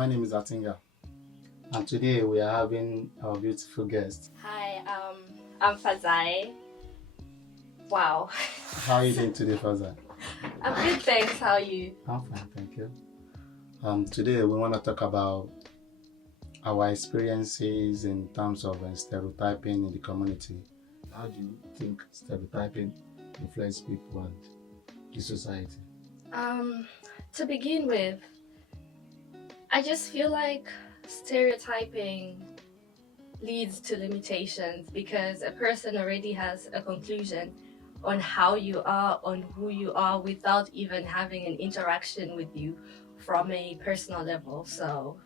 My name is Atinga, and today we are having our beautiful guest. Hi, I'm Fazai. Wow. How are you doing today, Faza? I'm good, thanks. How are you? I'm fine, thank you. Today we want to talk about our experiences in terms of stereotyping in the community. How do you think stereotyping influences people and the society? To begin with, I just feel like stereotyping leads to limitations because a person already has a conclusion on how you are, on who you are, without even having an interaction with you from a personal level. So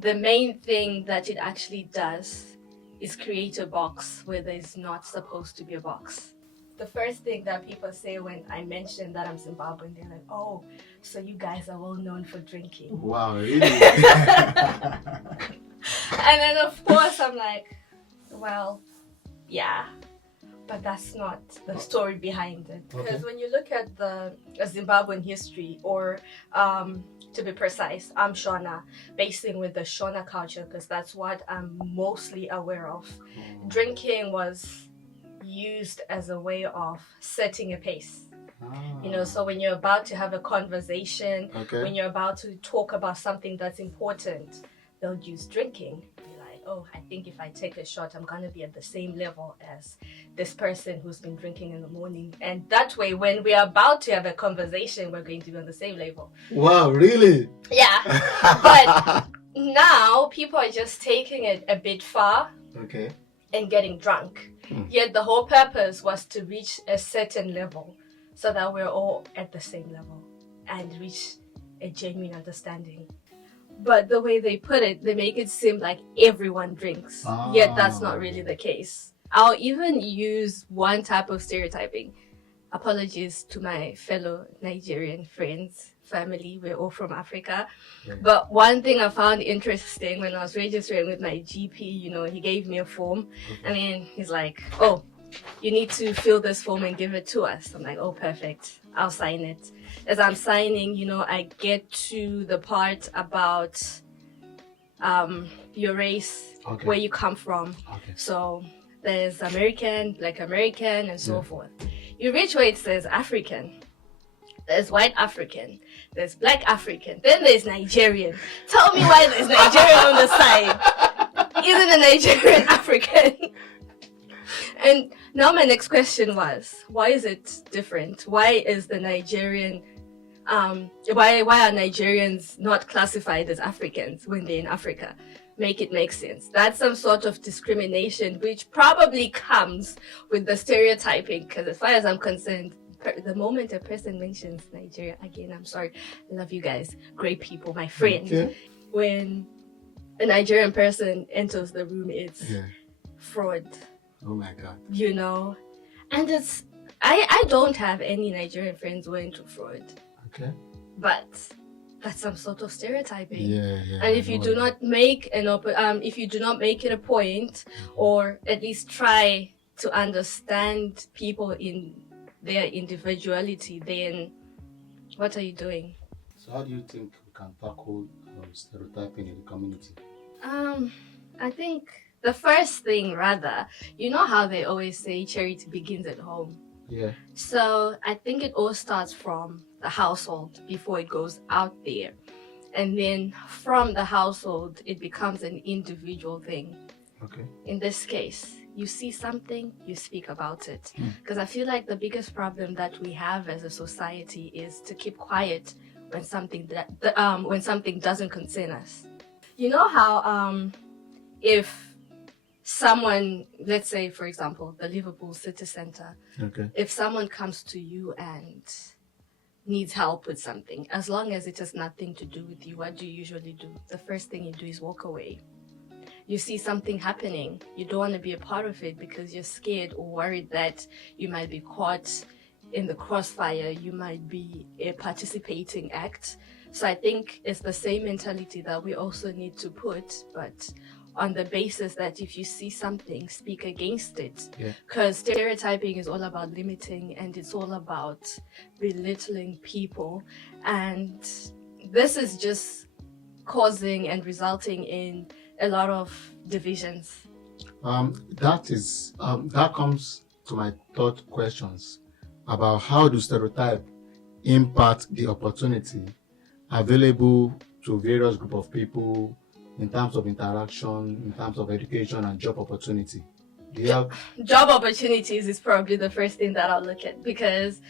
the main thing that it actually does is create a box where there's not supposed to be a box. The first thing that people say when I mention that I'm Zimbabwean, they're like, oh, so you guys are well known for drinking. Wow, really? And then of course I'm like, well, yeah, but that's not the story behind it. Because when you look at the Zimbabwean history, or to be precise, I'm Shona, basing with the Shona culture, because that's what I'm mostly aware of. Drinking was used as a way of setting a pace. You know, so when you're about to have a conversation, when you're about to talk about something that's important, they'll use drinking. Be like, oh, I think if I take a shot, I'm gonna be at the same level as this person who's been drinking in the morning. And that way, when we're about to have a conversation, we're going to be on the same level. Wow, really? Yeah. But now people are just taking it a bit far. And getting drunk. Yet the whole purpose was to reach a certain level so that we're all at the same level and reach a genuine understanding. But the way they put it, they make it seem like everyone drinks. Yet that's not really the case. I'll even use one type of stereotyping. Apologies to my fellow Nigerian friends, family, we're all from Africa. But one thing I found interesting when I was registering with my GP, you know, he gave me a form. And then he's like, oh, you need to fill this form and give it to us. I'm like, oh, perfect. I'll sign it. As I'm signing, you know, I get to the part about your race, where you come from. So there's American, Black American, and so forth. You reach where it says African. There's white African, there's black African, then there's Nigerian. Tell me why there's Nigerian on the side. Isn't a Nigerian African? And now my next question was, why is it different? Why is the Nigerian, why are Nigerians not classified as Africans when they're in Africa? Make it make sense. That's some sort of discrimination, which probably comes with the stereotyping, because as far as I'm concerned, the moment a person mentions Nigeria, again, I'm sorry, I love you guys, great people, my friend. When a Nigerian person enters the room, it's fraud. Oh my God. You know? And it's, I don't have any Nigerian friends who are into fraud. But that's some sort of stereotyping. And if you do not make if you do not make it a point, or at least try to understand people in their individuality, then what are you doing? So how do you think we can tackle stereotyping in the community? I think the first thing, rather, you know how they always say charity begins at home? So I think it all starts from the household before it goes out there. And then from the household, it becomes an individual thing. In this case, you see something, you speak about it. Because I feel like the biggest problem that we have as a society is to keep quiet when something doesn't concern us. You know how if someone, let's say for example, the Liverpool City Centre, if someone comes to you and needs help with something, as long as it has nothing to do with you, what do you usually do? The first thing you do is walk away. You see something happening, you don't want to be a part of it because you're scared or worried that you might be caught in the crossfire, you might be a participating act. So I think it's the same mentality that we also need to put, but on the basis that if you see something, speak against it. Because stereotyping is all about limiting, and it's all about belittling people. And this is just causing and resulting in a lot of divisions? That comes to my third questions about how do stereotype impact the opportunity available to various group of people in terms of interaction, in terms of education and job opportunity. Do you have Job opportunities is probably the first thing that I'll look at, because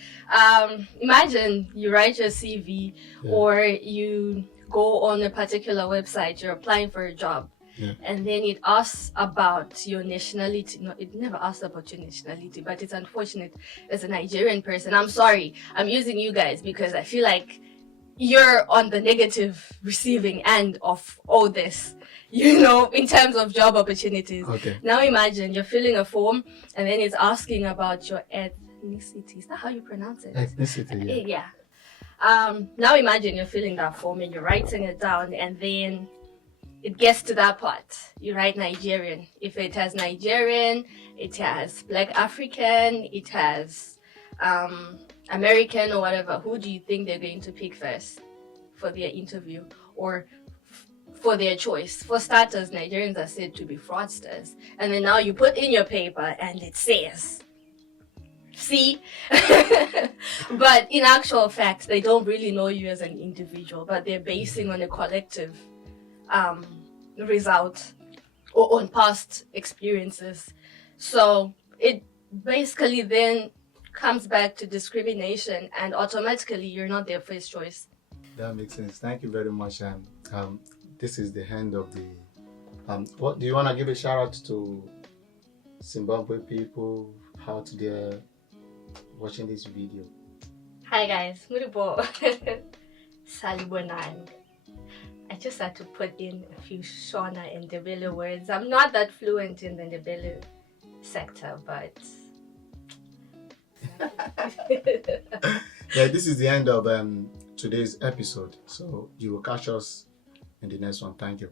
imagine you write your CV, or you go on a particular website, you're applying for a job, and then it asks about your nationality. No, it never asks about your nationality, but it's unfortunate. As a Nigerian person, I'm sorry, I'm using you guys because I feel like you're on the negative receiving end of all this, in terms of job opportunities. Okay. Now imagine you're filling a form and then it's asking about your ethnicity. Is that how you pronounce it? Ethnicity, yeah. Now imagine you're filling that form and you're writing it down, and then it gets to that part. You write Nigerian. If it has Nigerian, it has Black African, it has American or whatever. Who do you think they're going to pick first for their interview or for their choice? For starters, Nigerians are said to be fraudsters. And then now you put in your paper and it says, see? But in actual fact, they don't really know you as an individual, but they're basing on a collective result or on past experiences. So it basically then comes back to discrimination, and automatically you're not their first choice. That makes sense. Thank you very much. This is the end of the. What do you want to give a shout out to Zimbabwe people out there watching this video? Hi guys, Muribo Salibonang. I just had to put in a few Shona and Ndebele words. I'm not that fluent in the Ndebele sector, but this is the end of today's episode. So you will catch us in the next one. Thank you.